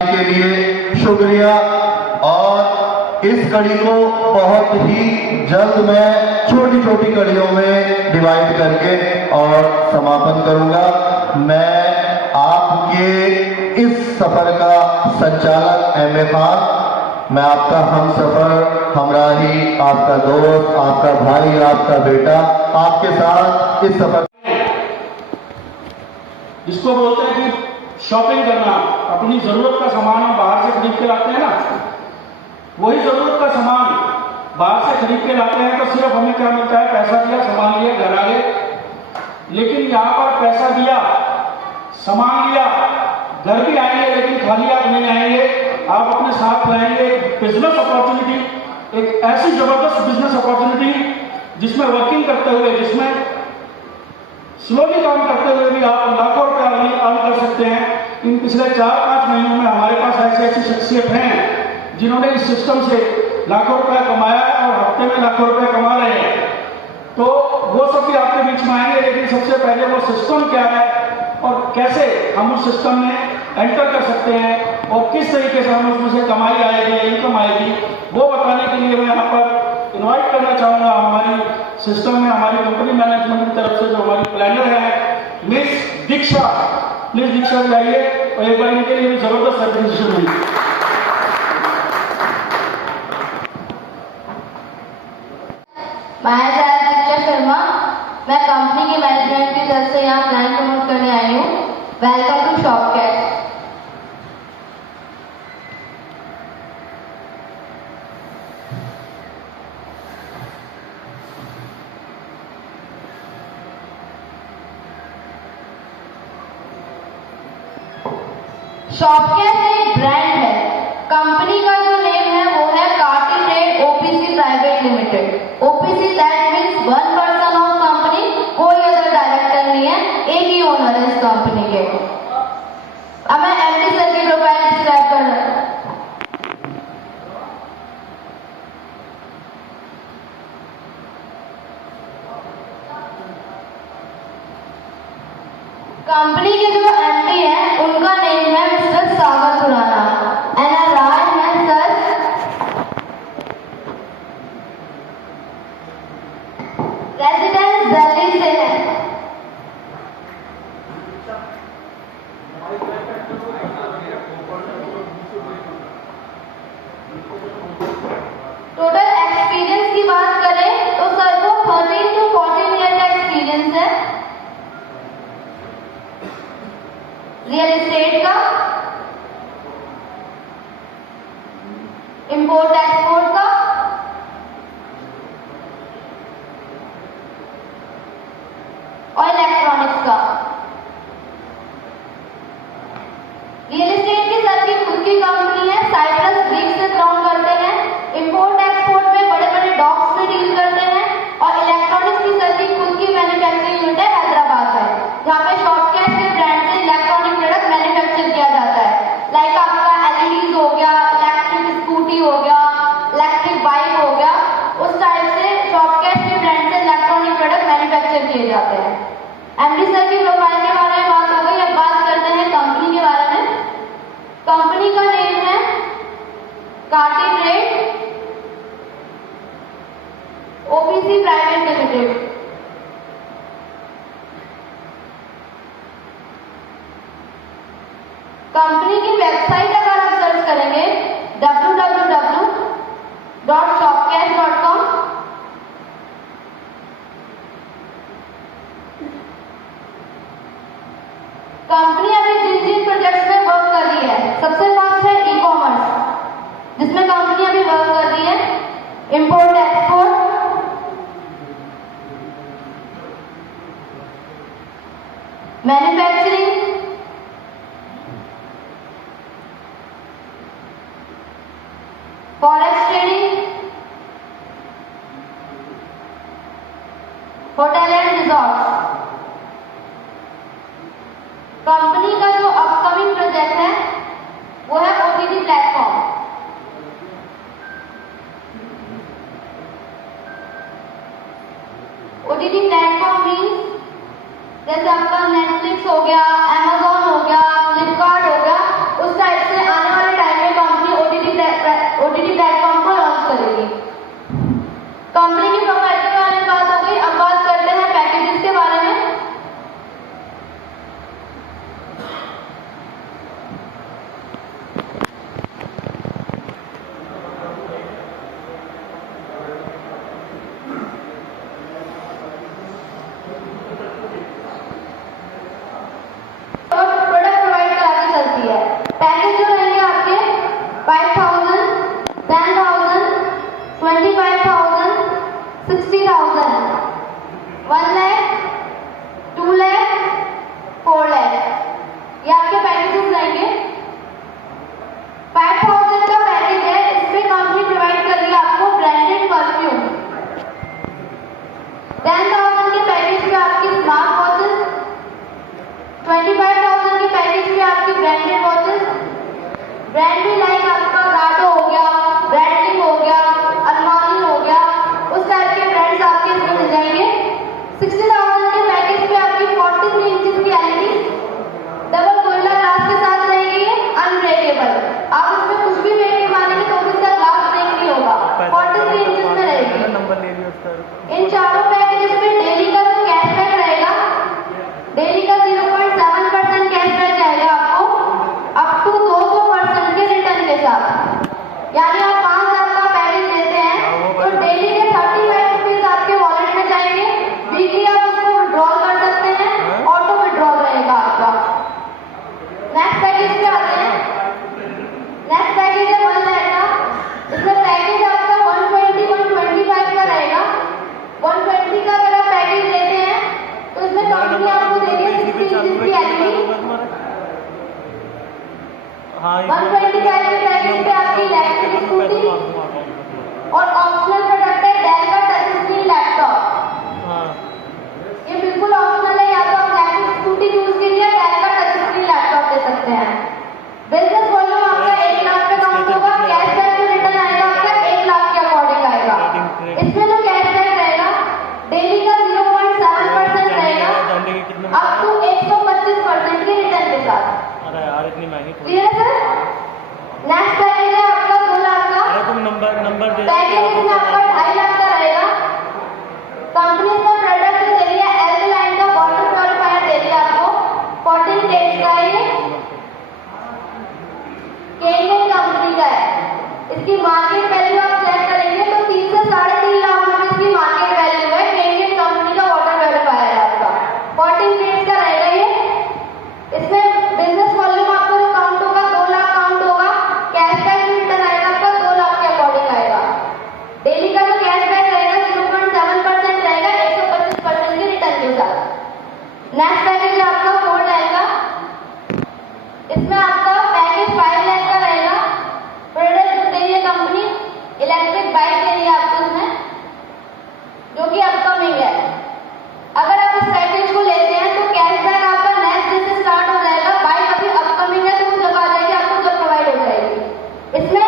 के लिए शुक्रिया। और इस कड़ी को बहुत ही जल्द मैं छोटी छोटी कड़ियों में डिवाइड करके और समापन करूंगा। मैं आपके इस सफर का संचालक एमए खान, मैं आपका हम सफर, हमराही, आपका दोस्त, आपका भाई, आपका बेटा, आपके साथ इस सफर। जिसको बोलते हैं कि शॉपिंग करना, अपनी जरूरत का सामान हम बाहर से खरीद के लाते हैं ना, वही जरूरत का सामान बाहर से खरीद के लाते हैं तो सिर्फ हमें क्या मिलता है, पैसा दिया, सामान लिया, घर आ गए। लेकिन यहाँ पर पैसा दिया, सामान लिया, घर भी आएंगे लेकिन खाली हाथ नहीं आएंगे, आप अपने साथ लाएंगे बिजनेस अपॉर्चुनिटी, एक ऐसी जबरदस्त बिजनेस अपॉर्चुनिटी जिसमें वर्किंग करते हुए, जिसमें स्लोली काम करते हुए भी आप लाखों रुपए अर्न कर सकते हैं। इन पिछले 4-5 महीनों में हमारे पास ऐसी शख्सियत हैं जिन्होंने इस सिस्टम से लाखों रुपए कमाया है और हफ्ते में लाखों रुपए कमा रहे हैं। तो वो सब भी आपके बीच में आएंगे, लेकिन सबसे पहले वो सिस्टम क्या है और कैसे हम उस सिस्टम में एंटर कर सकते हैं और किस तरीके से हम उसमें से कमाई आएगी, इनकम आएगी, वो बताने के लिए मैं यहाँ पर इन्वाइट करना चाहूँगा हमारी सिस्टम में, हमारी कंपनी मैनेजमेंट की तरफ से जो हमारी प्लानर है मिस दीक्षा। प्लीज दीक्षा जाइए और एक बार इनके लिए भी जबरदस्त एप्रिसिएशन हुई। दीक्षा शर्मा, मैं कंपनी की मैनेजमेंट की तरफ से यहाँ प्लान प्रमोट करने आई हूँ। Welcome to शॉपकैट। शॉपकैट एक ब्रांड है। कंपनी का जो नेम है वो है Carty Trade OPC private limited. OPC that means one person of company, कोई अदर डायरेक्टर नहीं है, एक ही ओनर है इस कंपनी के। अब मैं एमडी सर की प्रोफाइल डिस्क्राइब कर रहा हूं। कंपनी के जो एमडी है उनका नेम है मिस्टर सागर खुराना एंड राय है सर रेजिडेंस दिल्ली से है। टोटल एक्सपीरियंस की बात करें तो सर को 13 to 14 ईयर का एक्सपीरियंस है रियल एस्टेट का, इंपोर्ट एक्सपोर्ट का, और इलेक्ट्रॉनिक्स का। रियल एस्टेट की सर की खुद की कंपनी है, साइप्रस ग्रीक से काम करते हैं। इंपोर्ट एक्सपोर्ट में बड़े बड़े डॉक्स में डील करते हैं। और इलेक्ट्रॉनिक्स की सर की खुद की मैन्युफैक्चरिंग यूनिट है हैदराबाद है, जहाँ पे शॉपकैट के ब्रांड से इलेक्ट्रॉनिक प्रोडक्ट मैन्युफैक्चर किया जाता है। लाइक आपका एलईडीज हो गया, इलेक्ट्रिक स्कूटी हो गया, इलेक्ट्रिक बाइक हो गया, उस टाइप से शॉपकैट के ब्रांड से इलेक्ट्रॉनिक प्रोडक्ट मैन्युफैक्चर किए जाते हैं। एमडी सर की प्रोफाइल के बारे में बात हो गई, अब बात करते हैं कंपनी के बारे में। कंपनी का नेम है Carty Trade OPC private limited. Company की वेबसाइट अगर आप सर्च करेंगे www.shopcat.com, कंपनी अभी जिन प्रोजेक्ट्स में वर्क कर रही है, सबसे फर्स्ट है ई कॉमर्स, जिसमें कंपनी अभी वर्क कर रही है। Import export, manufacturing, forex trading, hotel and resorts. Company का जो अपकमिंग प्रोजेक्ट है वो है OTT platform. OTT platform means जैसे आपका नेटफ्लिक्स हो गया, अमेजॉन हो गया, फ्लिपकार्ट हो गया, उस टाइप से आने ब्रांड भी लाइक आपका राडो हो गया, ब्रैडली हो गया, अरमानी हो गया, उस टाइप के ब्रांड्स आपके इसमें मिल जाएंगे। 60,000 के पैकेज पे आपकी 43 इंचेस की एलईडी डबल गोल्डा ग्लास के साथ रहेगी, ये अनब्रेकेबल। आप इसमें कुछ भी वेट मानेंगे तो भी इसका ग्लास ब्रेक नहीं होगा, 43 इंचेस में रहेगी। नंबर ले लियो उसका। इन चारों पैकेजेस में डेली का जो कैशबैक रहेगा, डेली का 0.7% कैशबैक जाएगा आपको अप टू 200% के रिटर्न के साथ। यानी आप 5,000 का पैकेज लेते हैं तो डेली के 35 रुपीज आपके वॉलेट में जाएंगे, वीकली आप उसको विड्रॉल कर सकते हैं, ऑटो विड्रॉल रहेगा आपका। नेक्स्ट पैकेज पे आते हैं। नेक्स्ट पैकेज है 1 लाख का। इसमें पैकेज आपका 125 का रहेगा। 120 का अगर आप पैकेज लेते हैं तो इसमें कंपनी आपको देगी 60 इंच की एलईडी। हाँ 125 के पैकेज पे आपकी इलेक्ट्रिक स्कूटी और ऑप्शनल प्रोडक्ट है डेल का टच स्क्रीन लैपटॉप। हाँ ये बिल्कुल ऑप्शनल है, या तो आप इलेक्ट्रिक स्कूटी यूज कीजिए, डेल का टच स्क्रीन लैपटॉप ले सकते हैं। बिजनेस वॉल्यूम आपका 1 लाख पे काउंट होगा। कैशबैक जो रिटर्न आएगा आपका 1 लाख के अकॉर्डिंग आएगा। इसमें जो कैशबैक रहेगा डेली का 0.7% रहेगा अप टू 125% के रिटर्न के साथ। अरे यार इतनी महंगी थोड़ी। क्लियर है सर? नेक्स्ट पैकेज है आपका 2 लाख का। अरे तुम नंबर दे पैकेज इसमें आपका 2.5 लाख का रहेगा। कंपनी का प्रोडक्ट दे रही है एल्कलाइन का वाटर प्योरीफायर दे रही है आपको, 14 डेज का है ये, केनियन कंपनी का है। इसकी मार्केट वैल्यू आप चेक करेंगे तो 3 से 3.5 लाख रुपए इसकी मार्केट वैल्यू है। केनियन कंपनी का वाटर प्योरीफायर है आपका, 14 डेज का रहेगा ये। इसमें बिजनेस वॉल्यूम आपको जो काउंट होगा 2 लाख काउंट होगा। कैशबैक रिटर्न आएगा आपका 2 लाख के अकॉर्डिंग आएगा। डेली का जो कैशबैक रहेगा 0.7% रहेगा 125% के रिटर्न के साथ। नेक्स्ट पैकेज है आपका 4 लाख का। इसमें आपका पैकेज 5 लाख का रहेगा। प्रोडक्ट दे रही है कंपनी, इलेक्ट्रिक बाइक दे रही है आपको इसमें, जो कि अपकमिंग है। अगर आप इस पैकेज को लेते हैं तो कैशबैक आपका नेक्स्ट डे से स्टार्ट हो जाएगा। बाइक अभी अपकमिंग है तो वो जब आ जाएगी आपको जब प्रोवाइड हो जाएगी। इसमें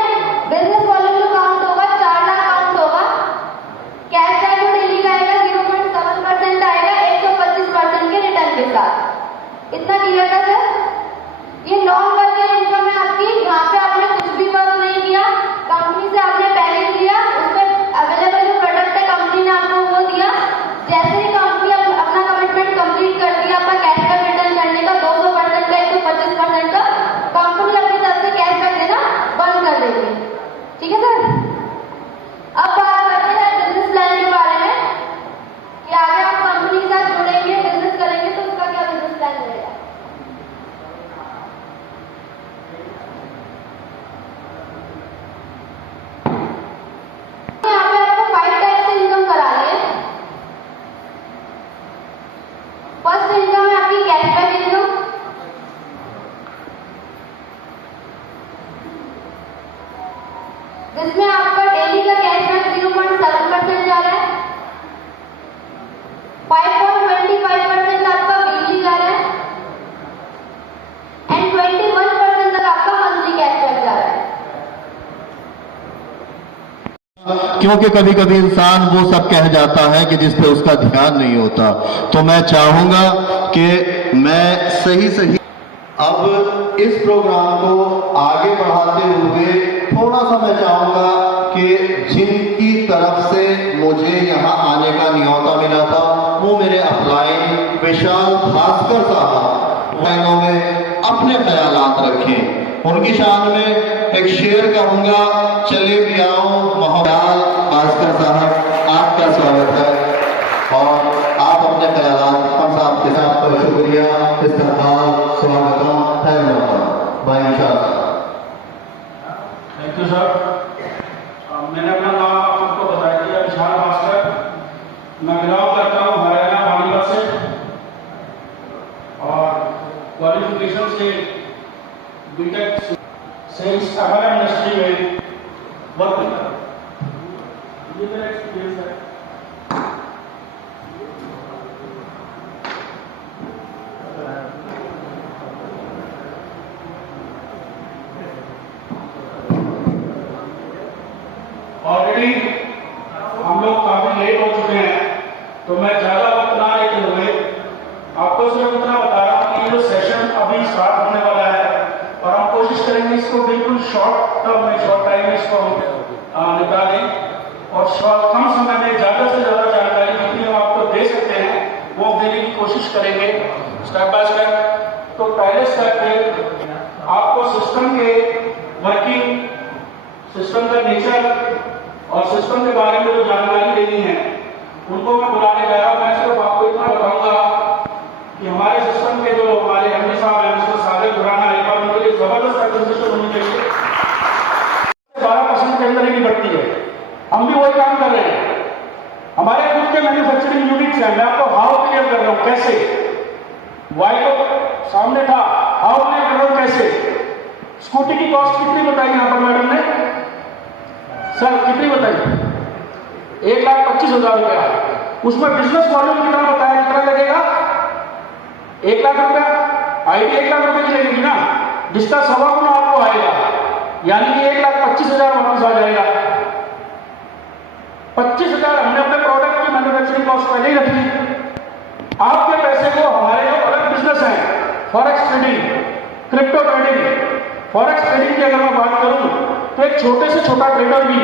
बिजनेस वॉल्यूम जो काउंट होगा 4 लाख काउंट होगा। कैशबैक जो डेली का आएगा 0.7% आएगा 125% के रिटर्न के साथ। इतना क्लियर था सर? ये नॉन वर्किंग इनकम है आपकी, यहाँ पे आपने कुछ भी वर्क नहीं किया, कंपनी से आपने पैकेज लिया, उसमें अवेलेबल जो प्रोडक्ट है कंपनी ने आपको वो दिया। जैसे ही कंपनी अपना कमिटमेंट कंप्लीट कर दिया आपका कैशबैक रिटर्न करने का 200% का 125% का, कंपनी अपनी तरफ से कैशबैक देना बंद कर देगी। ठीक है सर? अब बात करते हैं बिजनेस प्लान के बारे में कि आगे आप कंपनी के साथ जुड़ेंगे, बिजनेस करेंगे तो उसका क्या बिजनेस प्लान रहेगा। यहाँ पे आपको 5 टाइप से इनकम करा रहे हैं। फर्स्ट इनकम है आपकी कैशबैक इनकम। जिसमें आपका डेली का कैशबैक 0.7% जा रहा है। 5.25% आपका वीकली जा रहा है एंड 21% तक आपका मंथली कैशबैक जा रहा है। क्योंकि कभी कभी इंसान वो सब कह जाता है कि जिस पे उसका ध्यान नहीं होता। तो मैं चाहूंगा कि मैं सही अब इस प्रोग्राम को आगे बढ़ाते हुए थोड़ा सा मैं चाहूंगा कि जिनकी तरफ से मुझे यहाँ आने का न्योता मिला था वो मेरे अपलाइन विशाल भास्कर साहब लाइनों में अपने ख्यालात रखें। उनकी शान में एक शेर कहूंगा, चले भी आओ मोहम्मद भास्कर साहब, आपका स्वागत है और आप अपने ख्यालात हम साहब के साथ का शुक्रिया, इस्तकबाल, स्वागतम, भाई विशाल। Thank you sir. मैंने अपना नाम आप सबको बता दिया, विशाल भास्कर। मैं बिलोंग करता हूँ हरियाणा पानीपत से और क्वालिफिकेशन से बीटेक सेल्स अगर इंडस्ट्री में वर्क करता हूँ। ये मेरा एक्सपीरियंस है। आपको सिर्फ इतना बता रहा हूँ कि ये जो सेशन अभी स्टार्ट होने वाला है और हम कोशिश करेंगे इसको बिल्कुल शॉर्ट टर्म में, शॉर्ट टाइम में इसको हम निपटा दें और कम समय में ज़्यादा से ज़्यादा जानकारी जितनी हम आपको दे सकते हैं वो देने की कोशिश करेंगे स्टेप बाय स्टेप। तो पहले स्टेप पे आपको सिस्टम के वर्किंग, सिस्टम का नेचर और सिस्टम के बारे में जो जानकारी देनी है उनको मैं बुलाने जा रहा हूँ। मैं सिर्फ आपको इतना बताऊंगा कि हमारे सिस्टम के जो हमारे एमडी साहब हैं, मिस्टर सागर खुराना, एक बार उनके लिए जबरदस्त एक्विजिशन होनी चाहिए। 12% के अंदर ही निपटती है, हम भी वही काम कर रहे हैं। हमारे खुद के मैन्युफैक्चरिंग यूनिट्स हैं। मैं आपको हाउ क्लियर कर रहा हूँ कैसे, वाई तो सामने था, हाउ क्लियर कर रहा हूँ कैसे। स्कूटी की कॉस्ट कितनी बताई यहाँ पर मैडम ने, सर कितनी बताई? 1,25,000 रुपया। उसमें बिजनेस वॉल्यूम कितना बताया, कितना लगेगा? 1 लाख रुपया। आईडी 1 लाख रुपए की लगेगी ना, जिसका 1.25 गुना आपको आएगा, यानी कि 1,25,000 वापस आ जाएगा। 25,000 हमने अपने प्रोडक्ट की मैन्युफैक्चरिंग कॉस्ट पहले ही रखी। आपके पैसे को हमारे जो अलग बिजनेस हैं, forex trading, crypto trading, forex trading की अगर मैं बात करूं तो एक छोटे से छोटा ट्रेडर भी,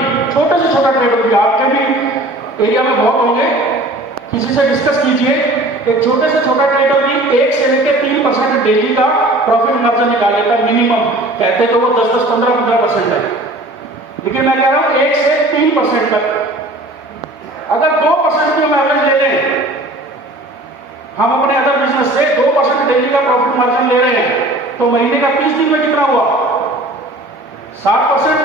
आपके भी एरिया में बहुत होंगे, किसी से डिस्कस कीजिए। एक छोटे से छोटा ट्रेडर भी 1 से लेकर 3% डेली का प्रॉफिट मार्जिन निकाल लेता है मिनिमम। कहते तो वो 10, 15% है, लेकिन मैं कह रहा हूं 1 से 3% तक। अगर 2% की हम एवरेज ले लें, हम अपने अदर बिजनेस से 2% डेली का प्रॉफिट मार्जिन ले रहे हैं, तो महीने का 30 दिन में कितना हुआ? 60%।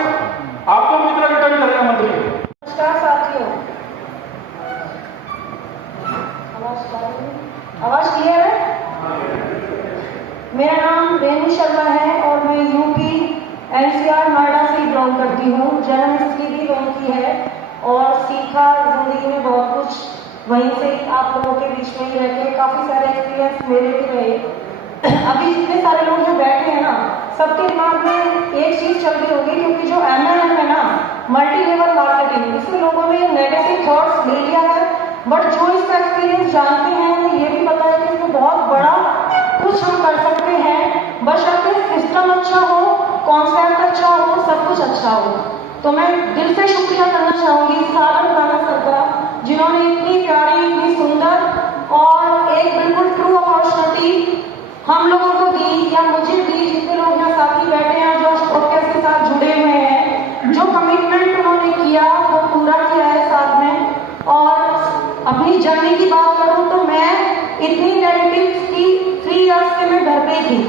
आपको कितना रिटर्न करेगा मंथली? नमस्कार साथियों, आवाज क्लियर है? मेरा नाम रेणु शर्मा है और मैं यूपी एनसीआर नोएडा से बिलोंग करती हूँ। जन्म स्थली भी वहीं की है और सीखा जिंदगी में बहुत कुछ वहीं से, आप लोगों के बीच में ही रहकर काफी सारे एक्सपीरियंस मेरे भी रहे। अभी जितने सारे लोग जो बैठे हैं ना, सबके दिमाग में एक चीज चल रही होगी, क्योंकि जो MLM है ना, मल्टी लेवल मार्केटिंग, इससे लोगों ने नेगेटिव थॉट्स ले लिया है। बट जो इसका एक्सपीरियंस जानते हैं उन्हें ये भी पता है कि इसमें बहुत बड़ा कुछ हम कर सकते हैं, बशर्ते सिस्टम अच्छा हो, कॉन्सेप्ट अच्छा हो, सब कुछ अच्छा हो। तो मैं दिल से शुक्रिया करना चाहूंगी सागर खुराना सर का, जिन्होंने इतनी प्यारी, इतनी सुंदर और एक बिल्कुल ट्रू अपॉर्चुनिटी हम लोगों को दी, या मुझे दी, जितने लोग यहाँ साथी बैठे हैं जो पॉडकास्ट के साथ जुड़े हुए हैं। जो कमिटमेंट उन्होंने किया वो पूरा किया है साथ में। और अपनी जर्नी की बात करूं तो मैं इतनी नेगेटिव की 3 इयर्स से मैं घर पे थी,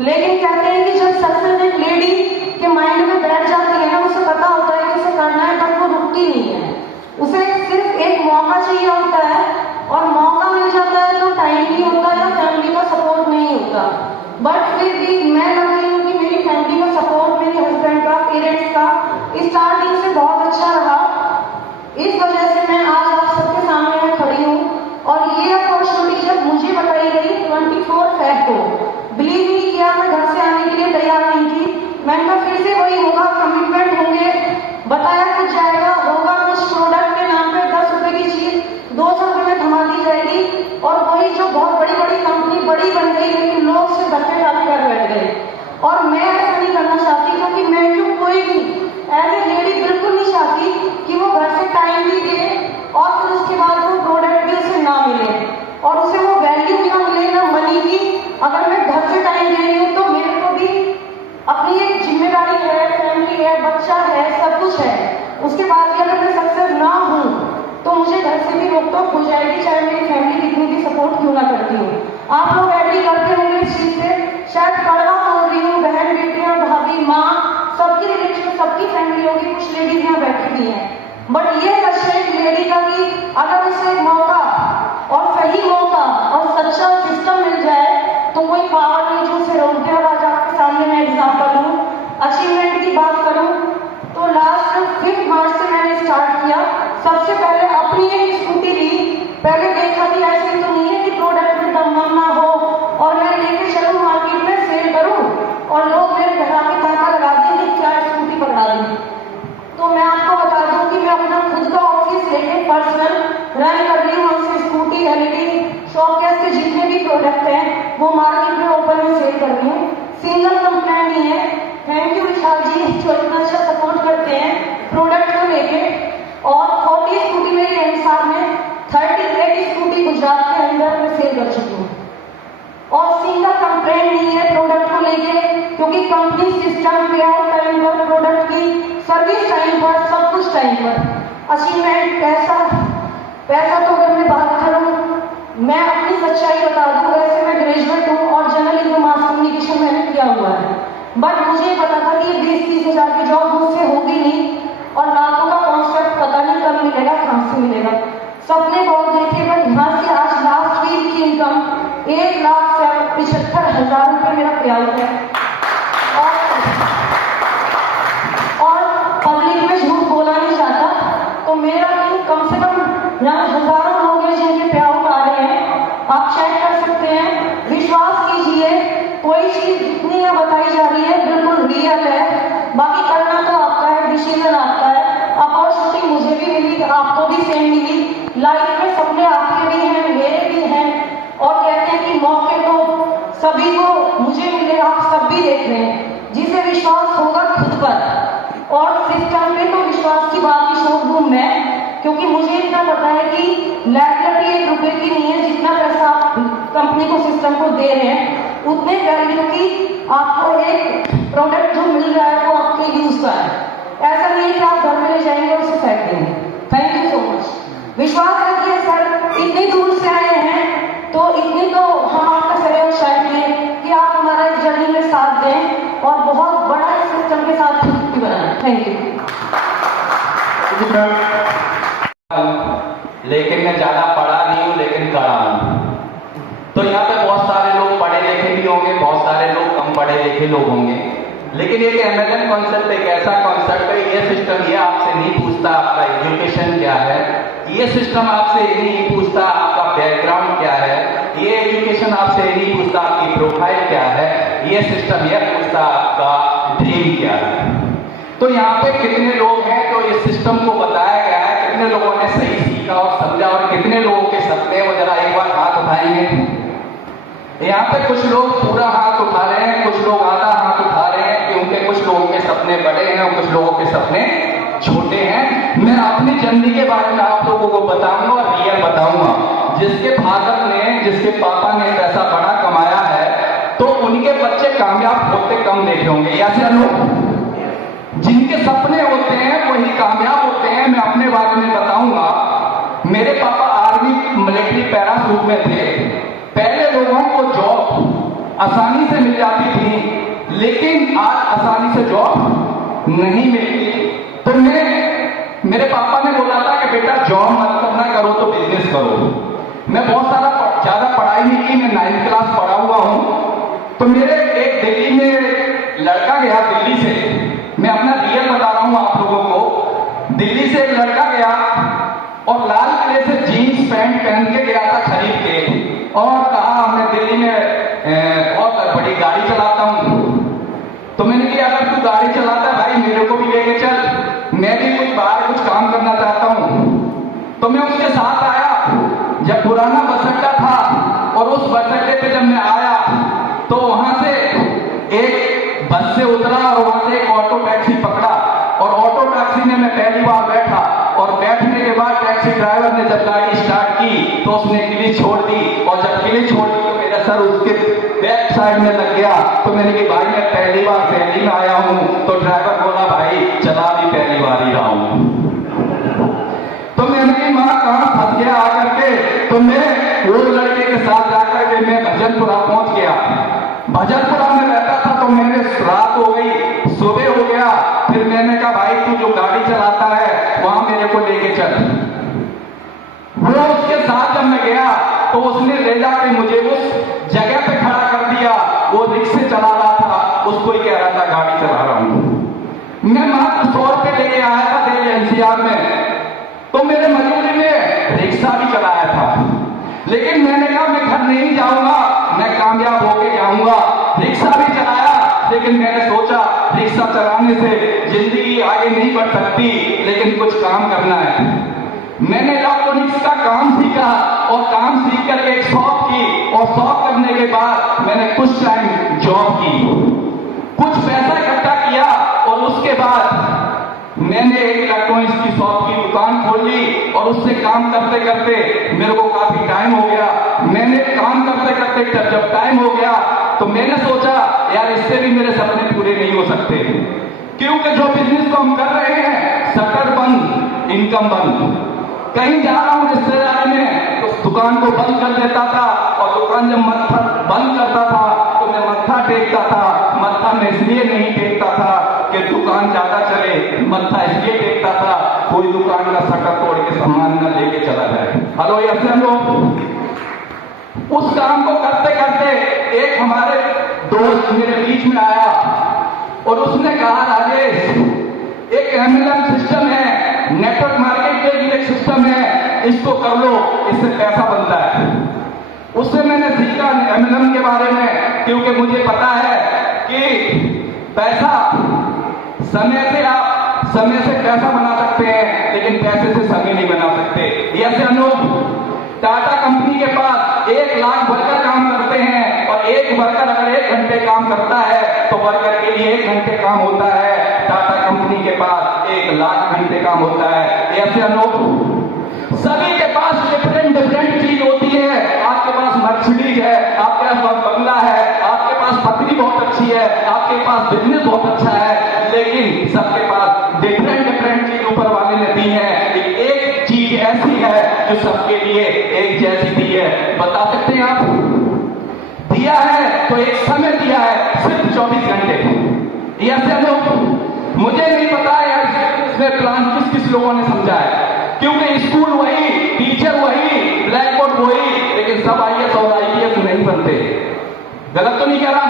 लेकिन कहते हैं कि जब सक्सेस एक लेडी के माइंड में बैठ जाती है ना, उसे पता होता है कि उसे करना है, बट वो रुकती नहीं है। उसे सिर्फ एक मौका चाहिए होता है, और मौका मिल जाता है तो टाइम नहीं होता या फैमिली का सपोर्ट नहीं होता। बट फिर भी मैं लग रही हूँ कि मेरी फैमिली का सपोर्ट, मेरे हस्बैंड का, पेरेंट्स का स्टार्टिंग से बहुत अच्छा रहा। इस वजह से मैं आज आप सबके सामने मैं खड़ी हूँ। और ये अपॉर्चुनिटी जब मुझे बताई गई 24 फेब को, बिलीव नहीं किया, मैं घर से आने के लिए तैयार नहीं थी। मैंने कहा फिर से वही होगा, कमिटमेंट होंगे, बताया कुछ जाएगा, होगा कुछ, प्रोडक्ट के नाम पे 10 रुपए की चीज 200 रुपए में थमा दी जाएगी, और वही जो बहुत बड़ी बड़ी कंपनी बड़ी बन गई, लेकिन लोग से धक्के खाते कर बैठ गए। और मैं ऐसा नहीं करना चाहती, क्योंकि मैं क्यों, कोई भी एज ए लेडी बिल्कुल नहीं चाहती कि वो घर से टाइम भी दे और फिर उसके बाद वो प्रोडक्ट भी उसे ना मिले और उसे वो वैल्यू भी ना मिले, ना मनी की। अगर मैं घर से टाइम दे रही हूँ तो मेरे को भी अपनी एक जिम्मेदारी है, फैमिली है, बच्चा है, सब कुछ है। उसके बाद भी अगर मैं सक्सेस ना हूँ तो मुझे घर से भी रोक टोक हो जाएगी, चाहे मेरी फैमिली कितनी भी सपोर्ट क्यों ना करती हूँ। आप लोग एग्री करते होंगे इस चीज से, शायद कड़वा बोल रही हूँ, बहन, बेटियां, भाभी, माँ, सबकी रिलेशन, सबकी फैमिली होगी, कुछ लेडीज यहाँ बैठी भी हैं। बट ये सच है एक लेडी का कि अगर उसे एक मौका और सही मौका और सच्चा सिस्टम मिल जाए तो कोई पावर नहीं जो उसे रोक दे। और आज आपके सामने मैं एग्जाम्पल हूँ। अचीवमेंट की बात करूँ तो लास्ट 5 मार्च से मैंने स्टार्ट किया। सबसे पहले अपनी एक स्कूटी ली, पहले देखा कि ऐसे तो नहीं है कि प्रोडक्ट में दम ना हो और मैं लेके चलूँ मार्केट में सेल करूँ और लोग मेरे घर आके ताका लगा दें कि क्या स्कूटी पकड़ा दी। तो मैं आपको बता दूं कि सिस्टम पे आउट टाइम पर, प्रोडक्ट की सर्विस टाइम पर, सब कुछ टाइम पर। अचीवमेंट पैसा तो अगर मैं बात करूँ, मैं अपनी सच्चाई बता दूँ, वैसे मैं ग्रेजुएट हूँ और जर्नलिज्म मास कम्युनिकेशन मैंने किया हुआ है, बट मुझे पता था कि 20-30 हज़ार की जॉब मुझसे होगी नहीं और लाखों का कॉन्सेप्ट पता नहीं कब मिलेगा, कहाँ से मिलेगा। सपने बहुत देखे, पर यहाँ से आज लास्ट वीक की इनकम 1,75,000 रुपये मेरा पे आउट है। और पब्लिक में झूठ बोला नहीं चाहता, तो मेरा नहीं, कम से कम यहाँ हजारों लोग हैं जिनके पे आउट आ रहे हैं, आप चेक कर सकते हैं। विश्वास कीजिए, कोई चीज जितनी यहाँ बताई जा रही है बिल्कुल रियल है, बाकी करना तो आपका है, डिसीजन आपका है। अपॉर्चुनिटी मुझे भी मिली, आपको भी सेम मिली। लाइफ में सपने आपके भी हैं, मेरे भी हैं, और कहते हैं कि मौके तो सभी को मुझे मिले, आप सब भी देख रहे हैं। जिसे विश्वास होगा खुद पर और सिस्टम पे, तो विश्वास की बात ही छोड़ दूं मैं, क्योंकि मुझे इतना पता है कि लायबिलिटी 1 रुपए की नहीं है। जितना पैसा आप कंपनी को, सिस्टम को दे रहे हैं, उतने वैल्यू की आपको एक प्रोडक्ट जो मिल रहा है वो आपके यूज का है। ऐसा नहीं है कि आप घर में ले जाएंगे और उसे फेंक देंगे। Thank you so much. विश्वास रखिए सर, इतनी दूर से आए हैं तो इतनी तो हम आपका सहयोग चाहिए कि आप हमारा इस जर्नी में साथ दें और बहुत बड़ा इस सिस्टम के साथ बनाएं। Thank you. लेकिन मैं ज्यादा पढ़ा नहीं हूँ, लेकिन कड़ा हूँ। तो यहाँ पे बहुत सारे लोग पढ़े लिखे भी होंगे, बहुत सारे लोग कम पढ़े लिखे लोग होंगे, लेकिन एक एमएलएम कॉन्सेप्ट एक ऐसा कॉन्सेप्ट है, ये सिस्टम ये आपसे नहीं पूछता आपका एजुकेशन क्या है, ये सिस्टम आपसे ये नहीं पूछता आपका बैकग्राउंड क्या है, ये एजुकेशन आपसे ये नहीं पूछता आपकी प्रोफाइल क्या है, ये सिस्टम ये पूछता आपका ड्रीम क्या है। तो यहाँ पे कितने लोग हैं तो इस सिस्टम को बताया गया है, कितने लोगों ने सही सीखा और समझा, और कितने लोगों के सपने, वो जरा एक बार हाथ उठाएंगे। यहाँ पे कुछ लोग पूरा हाथ उठा रहे हैं, कुछ लोग आधा हाथ उठा रहे हैं, क्योंकि कुछ लोगों के सपने बड़े हैं और कुछ लोगों के सपने छोटे हैं। मैं अपनी जर्नी के बारे में आप लोगों को बताऊंगा और रियल बताऊंगा। जिसके फादर ने, जिसके पापा ने पैसा बड़ा कमाया है, तो उनके बच्चे कामयाब होते कम देखे होंगे, ऐसे लोग जिनके सपने होते हैं वही कामयाब होते हैं। मैं अपने बारे में बताऊंगा। मेरे पापा आर्मी, मिलिट्री, पैराशूट में थे। पहले लोगों को जॉब आसानी से मिल जाती थी, लेकिन आज आसानी से जॉब नहीं मिलती। तो मेरे पापा ने बोला था कि बेटा जॉब मत करना, करो तो बिजनेस करो। मैं बहुत ज्यादा पढ़ाई नहीं की, मैं 9th क्लास पढ़ा हुआ हूं। तो मेरे एक दिल्ली में लड़का गया, दिल्ली से, मैं अपना रियल बता रहा हूं आप लोगों को। दिल्ली से एक लड़का गया और लाल किले से जीन्स पैंट पहन के गया था खरीद के, और कहा मैं दिल्ली में बहुत बड़ी गाड़ी चलाता हूं। तो मैंने कहा अगर तू गाड़ी चलाता है भाई मेरे को भी लेके चल, मैं भी कुछ बाहर कुछ काम करना चाहता हूं। तो मैं उसके साथ आया। जब पुराना बस अड्डा था और उस बस अड्डे पे जब मैं आया तो वहां से एक बस से उतरा और वहां से एक ऑटो टैक्सी पकड़ा, और ऑटो टैक्सी में मैं पहली बार बैठा, और बैठने के बाद टैक्सी ड्राइवर ने जब गाड़ी स्टार्ट की तो उसने किली छोड़ दी, और जब किली छोड़ दी तो मेरा सर उसके बैक साइड में लग गया। तो मैंने कहा भाई मैं पहली बार दिल्ली में आया हूं। तो ड्राइवर बोला भाई चला भी पहली बार ही रहा हूं। तो मैंने कहा मां कहां फंस गया आकर के। तो मैं वो लड़के के साथ जाकर के मैं भजनपुरा पहुंच गया। भजनपुरा में रहता था, तो मैंने रात हो गई, सुबह हो गया। फिर मैंने कहा भाई तू जो गाड़ी चलाता है वहां मेरे को लेके चल। वो उसके साथ जब मैं गया तो उसने ले जाके मुझे उस जगह पे खड़ा कर दिया। वो रिक्शे चला रहा था, उसको ही कह रहा था गाड़ी चला रहा हूं। मैं मात्र 100 रुपए लेके आया था दिल्ली एनसीआर में, तो मेरे मजबूरी में रिक्शा भी चलाया था। लेकिन मैंने कहा मैं घर नहीं जाऊंगा, मैं कामयाब होके जाऊंगा। रिक्शा भी चलाया, लेकिन मैंने सोचा रिक्शा चलाने से जिंदगी आगे नहीं बढ़ सकती, लेकिन कुछ काम करना है। मैंने इलेक्ट्रॉनिक्स का काम सीखा और काम सीख करके एक शॉप की, और शॉप करने के बाद मैंने कुछ टाइम जॉब की, कुछ पैसा इकट्ठा किया, और उसके बाद मैंने एक इलेक्ट्रॉनिक्स की शॉप की दुकान खोल ली। और उससे काम करते करते मेरे को काफी टाइम हो गया। मैंने काम करते करते जब टाइम हो गया तो मैंने सोचा यार इससे भी मेरे सपने पूरे नहीं हो सकते, क्योंकि जो बिजनेस को हम कर रहे हैं शटर बंद, इनकम बंद। कहीं जा रहा हूं रिश्तेदारी में तो दुकान को बंद कर देता था, और दुकान जब मत्था बंद करता था तो मैं मत्था टेकता था। मत्था मैं इसलिए नहीं टेकता था कि दुकान ज्यादा चले, मत्था इसलिए टेकता था कोई दुकान का शटर तोड़ के सामान न लेके चला जाए। हेलो ऐसे हम लोग उस काम को करते करते एक हमारे दोस्त मेरे बीच में आया और उसने कहा राजेश एक एमएलएम सिस्टम है, नेटवर्क मार्केटिंग एक सिस्टम है, इसको कर लो, इससे पैसा बनता है। उससे मैंने सीखा एमएलएम के बारे में, क्योंकि मुझे पता है कि पैसा आप समय से पैसा बना सकते हैं, लेकिन पैसे से समय नहीं बना सकते। ऐसे अनूप टाटा कंपनी के पास 1 लाख वर्कर काम करते हैं, और एक वर्कर अगर 1 घंटे काम करता है तो वर्कर के लिए 1 घंटे काम होता है। टाटा कंपनी के पास 1 लाख घंटे काम होता है। ऐसे अनूप सभी के पास डिफरेंट चीज होती है। आपके पास मर्सिडीज है, आपके पास बंगला है, आपके पास पत्नी बहुत अच्छी है, आपके पास बिजनेस बहुत अच्छा है, लेकिन सबके पास डिफरेंट चीज ऊपर वाले ने दी है। एक चीज ऐसी है जो सबके लिए एक जैसी दी है। बता सकते हैं आप? दिया है तो एक समय दिया है, सिर्फ 24 घंटे। ऐसे लोग मुझे नहीं पता यार इसमें प्लान किस लोगों ने समझा है, क्योंकि स्कूल वही, टीचर वही, ब्लैक बोर्ड वही, लेकिन सब आईएएस और आईपीएस नहीं बनते। गलत तो नहीं कह रहा?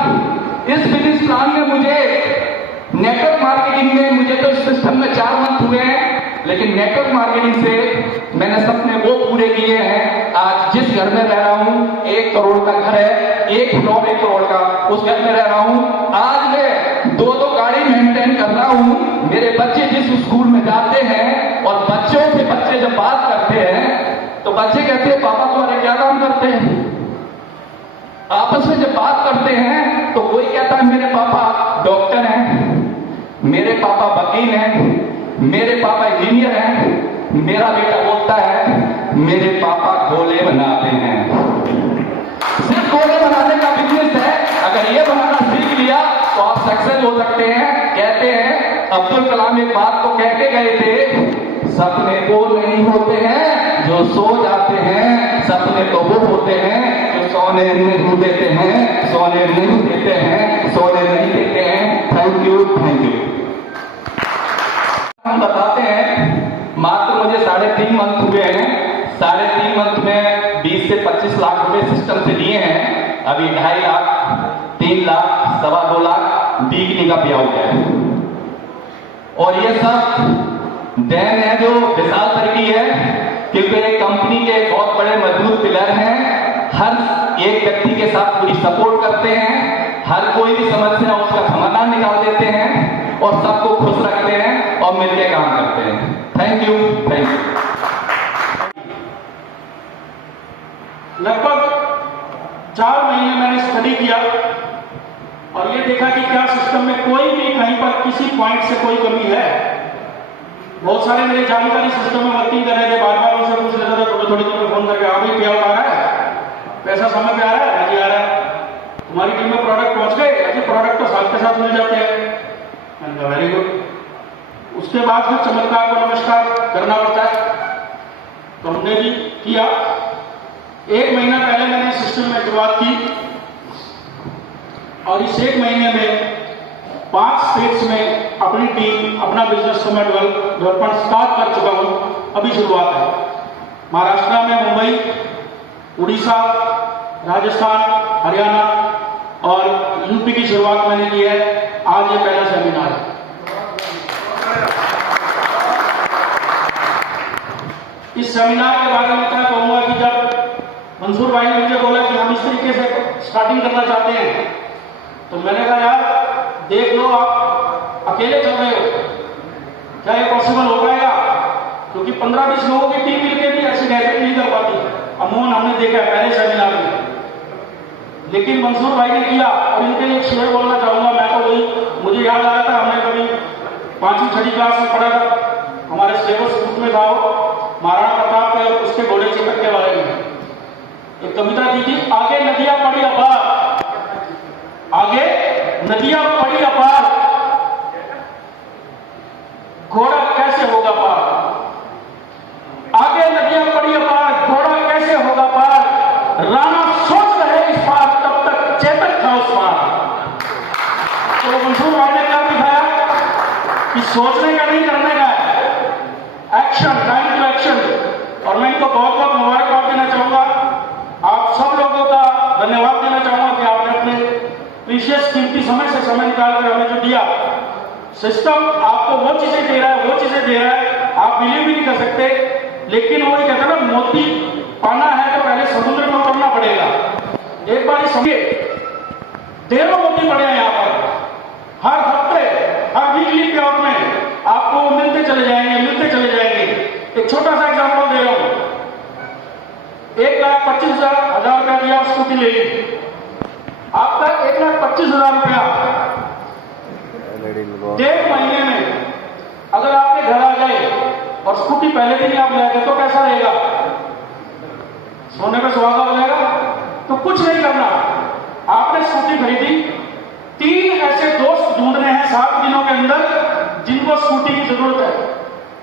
इस बिजनेस प्लान में मुझे नेटवर्क मार्केटिंग में मुझे तो इस सिस्टम में 4 मंथ हुए हैं, लेकिन नेटवर्क मार्केटिंग से मैंने सपने वो पूरे किए हैं। आज जिस घर में रह रहा हूं 1 करोड़ का घर है, 1 फ्लोर 1 करोड़ का, उस घर में रह रहा हूं। आज मैं 2 गाड़ी मेंटेन कर रहा हूं। मेरे बच्चे जिस स्कूल में जाते हैं और बच्चों से बच्चे जब बात करते हैं तो बच्चे कहते हैं पापा तुम्हारे क्या काम करते हैं। आपस में जब बात करते हैं तो कोई कहता है मेरे पापा डॉक्टर हैं, मेरे पापा वकील हैं, मेरे पापा इंजीनियर हैं, मेरा बेटा बोलता है मेरे पापा गोले बनाते हैं। सिर्फ गोले बनाने का बिजनेस है, अगर ये बनाना सीख लिया तो आप सक्सेस हो सकते हैं। कहते हैं अब्दुल कलाम एक बात को कह के गए थे, सपने वो नहीं होते हैं जो सो जाते हैं, सपने तो वो होते हैं जो सोने नहीं देते हैं, सोने नहीं देते हैं, सोने नहीं देते हैं। Thank you. हम बताते हैं मात्र मुझे 3.5 मंथ हुए हैं। 3.5 मंथ में 20 से 25 लाख रुपए सिस्टम से लिए हैं। अभी 2.5 लाख, 3 लाख, 2.25 लाख बिकने का ब्याज है, और ये सब देन है जो विशाल सर की है, क्योंकि एक कंपनी के बहुत बड़े मजबूत पिलर हैं। हर एक व्यक्ति के साथ पूरी सपोर्ट करते हैं, हर कोई भी समस्या उसका समाधान निकाल देते हैं, और सबको खुश रखते हैं और मिलकर काम करते हैं। Thank you. लगभग 4 महीने मैंने स्टडी किया और ये देखा कि क्या सिस्टम में कोई भी कहीं पर किसी पॉइंट से कोई कमी है। बहुत सारे मेरे जानकारी सिस्टम में वर्किंग कर रहे थे, बार बार उनसे पूछ लेता था, थोड़ी देर में फोन करके आप ही पे आ रहा है, पैसा समय पे आ रहा है, अजी आ रहा है, तुम्हारी टीम में प्रोडक्ट पहुंच गए, अजी प्रोडक्ट तो साथ के साथ मिल जाते हैं। मैंने कहा वेरी गुड। उसके बाद फिर चमत्कार को नमस्कार करना पड़ता है, तो हमने भी किया। 1 महीना पहले मैंने सिस्टम में शुरुआत की, और इस 1 महीने में 5 स्टेट्स में अपनी टीम, अपना बिजनेस को मैं डेवलपमेंट स्टार्ट कर चुका हूं। अभी शुरुआत है। महाराष्ट्र में मुंबई, उड़ीसा, राजस्थान, हरियाणा और यूपी की शुरुआत मैंने की है। आज ये पहला सेमिनार है। इस सेमिनार के बारे में क्या कहूंगा कि जब मंसूर भाई ने मुझे बोला कि हम इस तरीके से स्टार्टिंग करना चाहते हैं, तो मैंने कहा यार देख लो, आप अकेले चल रहे हो, क्या ये पॉसिबल हो पाएगा? क्योंकि 15-20 लोगों की टीम मिलकर भी ऐसी गैदरिंग नहीं कर पाती। अमूमन हमने देखा है पहले सेमिनार में, लेकिन मंसूर भाई ने किया। और इनके लिए एक शेर बोलना चाहूंगा मैं, तो वही मुझे याद आया था, हमने कभी 5वीं 6वीं क्लास में पढ़ा था, हमारे सिलेबस बुक में था महाराणा प्रताप और उसके घोड़े चेतक के बारे में एक कविता दी थी, आगे नदियां पड़ी अपार नदियां पड़ी अपार, घोड़ा कैसे होगा पार। आगे नदियां पड़ी अपार, घोड़ा कैसे होगा पार। राणा सोच रहे इस पार, तब तक चेतक था उस पार। तो मंसूर भाई ने क्या दिखाया कि सोचने का नहीं, करने का है। Action, time to action. और मैं इनको बहुत बहुत मुबारकबाद देना चाहूंगा। आप सब लोगों का धन्यवाद देना चाहूंगा कि आपने अपने प्रीशियस कीमती समय से समय निकालकर हमें जो दिया। सिस्टम आपको वो चीजें दे रहा है, वो चीजें दे रहा है, आप बिलीव भी नहीं कर सकते। लेकिन वो कहते हैं ना, मोती पाना है तो पहले समुद्र में उतरना पड़ेगा। एक बार समझिए, ढेरों मोती पड़े हैं यहाँ पर। हर हफ्ते, हर वीकली पे आउट में आपको मिलते चले जाएंगे, मिलते चले जाएंगे। एक छोटा सा एग्जांपल दे रहा हूं। 1,25,000 रुपया दिया, स्कूटी ले ली। आपका 1,25,000 रुपया 1.5 महीने में अगर आपके घर आ जाए और स्कूटी पहले दिन ही आप ले आते तो कैसा रहेगा? सोने पे सुहागा हो जाएगा। तो कुछ नहीं करना, आपने स्कूटी खरीदी, 3 ऐसे दोस्त ढूंढने हैं 7 दिनों के अंदर जिनको स्कूटी की जरूरत है।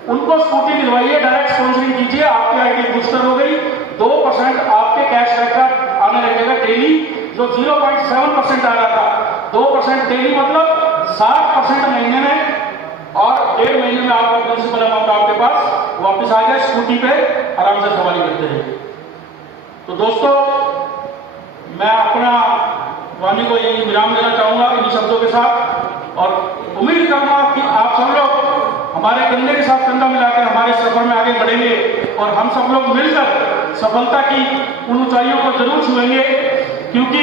उनको स्कूटी दिलवाइए, डायरेक्ट स्पॉन्सरिंग कीजिए, आपकी आईडी बूस्टर हो गई। 2% आपके कैशबैक का आने लगेगा डेली, जो 0.7% आ रहा था। 2% डेली मतलब 60% महीने में, और 1.5 महीने में आपका प्रिंसिपल अमाउंट आपके पास वापस आ जाए। स्कूटी पे आराम से सवारी करते रहिए। तो दोस्तों, मैं अपना वाणी को यही विराम देना चाहूंगा इन शब्दों के साथ, और उम्मीद करूंगा कि आप सब लोग हमारे कंधे के साथ कंधा मिलाकर हमारे सफर में आगे बढ़ेंगे और हम सब लोग मिलकर सफलता की उन ऊंचाइयों को जरूर छुएंगे। क्योंकि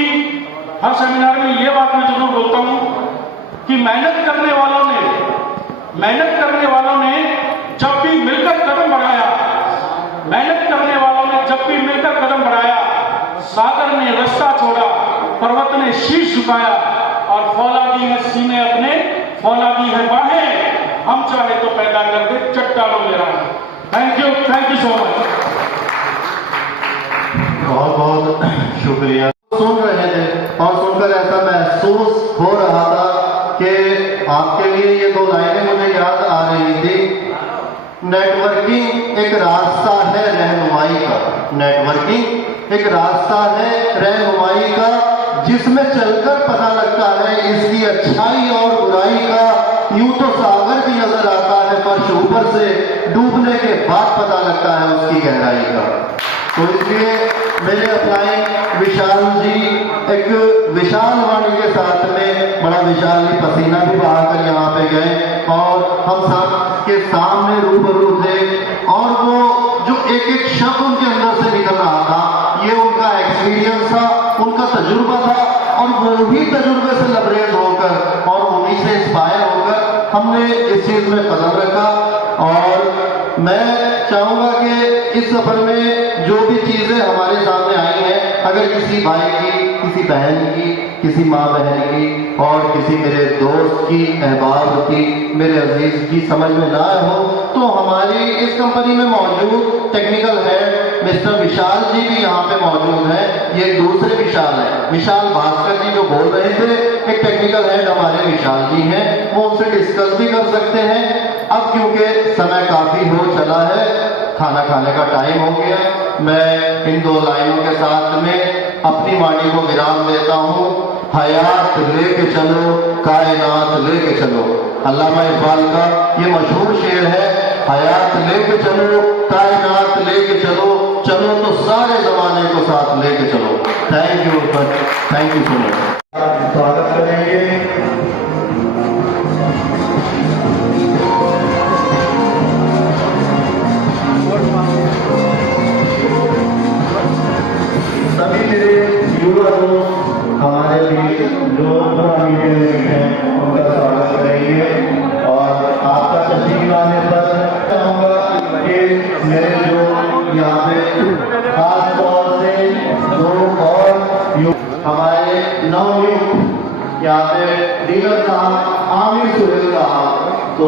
हर सेमिनार में ये बात मैं जरूर बोलता हूं कि मेहनत करने वालों ने जब भी मिलकर कदम बढ़ाया, मेहनत करने वालों ने जब भी मिलकर कदम बढ़ाया, सागर ने रास्ता छोड़ा, पर्वत ने शीश झुकाया, और फौलादी है सीने अपने, फौलादी है बाहें, हम चाहे तो पैदा कर दे चट्टानों में राह। Thank you so much. बहुत बहुत शुक्रिया। सुन रहे थे और सुनकर ऐसा महसूस हो रहा था कि आपके लिए ये 2 लाइनें मुझे याद आ रही थी। नेटवर्किंग एक रास्ता है रहनुमाई का, नेटवर्किंग एक रास्ता है रहनुमाई का, जिसमें चलकर पता लगता है इसकी अच्छाई और बुराई का। यूं तो सागर भी नजर आता है, फर्श ऊपर से डूबने के बाद पता लगता है उसकी गहराई का। तो इसलिए मेरे अपलाइन विशाल जी एक विशाल वाणी के साथ में बड़ा विशाल ही पसीना भी बहाकर यहाँ पे गए और हम सब के सामने रूबरू थे, और वो जो एक एक शब्द उनके अंदर से निकल रहा था, ये उनका एक्सपीरियंस था, उनका तजुर्बा था, और वो भी तजुर्बे से लबरेज होकर और उन्हीं से इंस्पायर होकर हमने इस चीज में कदम रखा। और मैं चाहूंगा कि इस सफर में जो भी चीजें हमारे सामने आई हैं, अगर किसी भाई की, किसी बहन की, किसी माँ बहन की और किसी मेरे दोस्त की, अहबाब की, मेरे अजीज की समझ में ना हो, तो हमारी इस कंपनी में मौजूद टेक्निकल हेड मिस्टर विशाल जी भी यहाँ पे मौजूद हैं। ये दूसरे विशाल है, विशाल भास्कर जी जो बोल रहे थे, एक टेक्निकल हेड हमारे विशाल जी हैं, वो उनसे डिस्कस भी कर सकते हैं। अब क्योंकि समय काफी हो चला है, खाना खाने का टाइम हो गया, मैं इन 2 लाइनों के साथ में अपनी वाणी को विराम देता हूँ। हयात लेके चलो, कायनात लेके चलो, अल्लामा इकबाल का ये मशहूर शेर है। हयात लेके चलो, कायनात लेके चलो, चलो तो सारे जमाने को साथ लेके चलो। Thank you so much. स्वागत करेंगे सभी मेरे युवा दोस्त, हमारे भी जो हैं उनका स्वागत करेंगे। और आपका तशरीफ आने पर चाहूँगा कि मेरे जो यहाँ पे खास तौर से 2 और हमारे नवयुक्त यहाँ पे डीलर साहब आमिर सुहेल साहब, तो